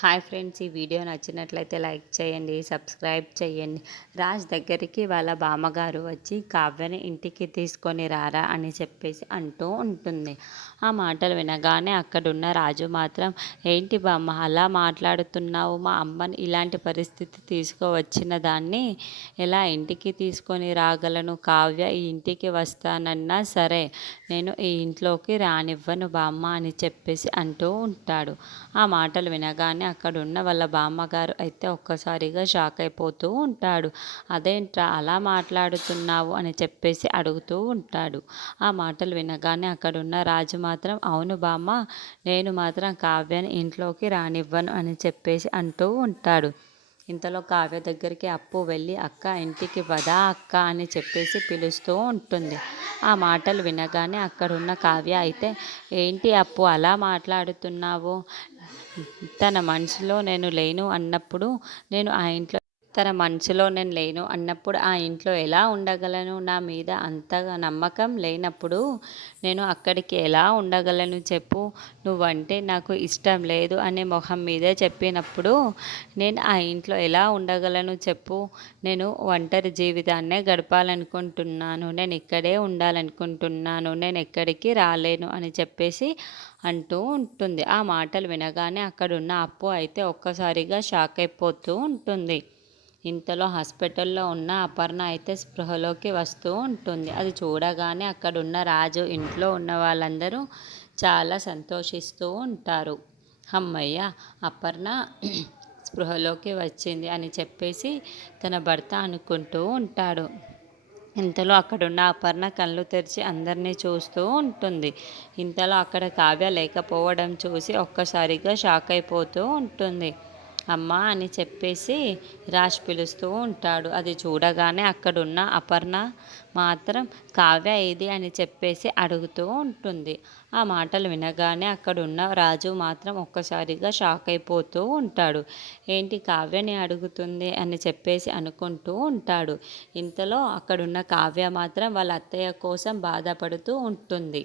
Hi friends, ఈ video నచ్చినట్లయితే like చేయండి, సబ్స్క్రైబ్ చేయండి. రాజ్ దగ్గరికి వాళ్ళ బామ్మగారు వచ్చి కావ్యని ఇంటికి తీసుకొని రారా అని చెప్పేసి అంటూ ఉంటుంది. ఆ మాటలు వినగానే అక్కడున్న రాజు మాత్రం, ఏంటి బామ్మ అలా మాట్లాడుతున్నావు? మా అమ్మని ఇలాంటి పరిస్థితి తీసుకువచ్చిన దాన్ని ఎలా ఇంటికి తీసుకొని రాగలను? కావ్య ఈ ఇంటికి వస్తానన్నా సరే నేను ఈ ఇంట్లోకి రానివ్వను బామ్మ అని చెప్పేసి అంటూ ఉంటాడు. ఆ మాటలు వినగానే అక్కడున్న వాళ్ళ బామ్మగారు అయితే ఒక్కసారిగా షాక్ అయిపోతూ ఉంటాడు. అదేంట్రా అలా మాట్లాడుతున్నావు అని చెప్పేసి అడుగుతూ ఉంటాడు. ఆ మాటలు వినగానే అక్కడున్న రాజు మాత్రం, అవును బామ్మ, నేను మాత్రం కావ్యని ఇంట్లోకి రానివ్వను అని చెప్పేసి అంటూ ఉంటాడు. ఇంతలో కావ్య దగ్గరికి అప్పు వెళ్ళి, అక్క ఇంటికి వదా అక్క అని చెప్పేసి పిలుస్తూ ఉంటుంది. ఆ మాటలు వినగానే అక్కడున్న కావ్య అయితే, ఏంటి అప్పు అలా మాట్లాడుతున్నావు? తన మనసులో నేను లేను అన్నప్పుడు నేను ఆ ఇంట్లో ఆ ఇంట్లో ఎలా ఉండగలను? నా మీద అంతగా నమ్మకం లేనప్పుడు నేను అక్కడికి ఎలా ఉండగలను చెప్పు? నువ్వంటే నాకు ఇష్టం లేదు అనే మొహం మీదే చెప్పినప్పుడు నేను ఆ ఇంట్లో ఎలా ఉండగలను చెప్పు? నేను ఒంటరి జీవితాన్నే గడపాలనుకుంటున్నాను, నేను ఇక్కడే ఉండాలనుకుంటున్నాను, నేను ఎక్కడికి రాలేను అని చెప్పేసి అంటూ ఉంటుంది. ఆ మాటలు వినగానే అక్కడున్న అప్పు అయితే ఒక్కసారిగా షాక్ అయిపోతూ ఉంటుంది. ఇంతలో హాస్పిటల్లో ఉన్న అపర్ణ అయితే స్పృహలోకి వస్తూ ఉంటుంది. అది చూడగానే అక్కడున్న రాజు, ఇంట్లో ఉన్న వాళ్ళందరూ చాలా సంతోషిస్తూ ఉంటారు. అమ్మయ్య, అపర్ణ స్పృహలోకి వచ్చింది అని చెప్పేసి తన భర్త అనుకుంటూ ఉంటాడు. ఇంతలో అక్కడున్న అపర్ణ కళ్ళు తెరిచి అందరినీ చూస్తూ ఉంటుంది. ఇంతలో అక్కడ కావ్య లేకపోవడం చూసి ఒక్కసారిగా షాక్ అయిపోతూ ఉంటుంది. అమ్మ అని చెప్పేసి రాజ్ పిలుస్తూ ఉంటాడు. అది చూడగానే అక్కడున్న అపర్ణ మాత్రం కావ్య ఏది అని చెప్పేసి అడుగుతూ ఉంటుంది. ఆ మాటలు వినగానే అక్కడున్న రాజు మాత్రం ఒక్కసారిగా షాక్ అయిపోతూ ఉంటాడు. ఏంటి కావ్యని అడుగుతుంది అని చెప్పేసి అనుకుంటూ ఉంటాడు. ఇంతలో అక్కడున్న కావ్య మాత్రం వాళ్ళ అత్తయ్య కోసం బాధపడుతూ ఉంటుంది.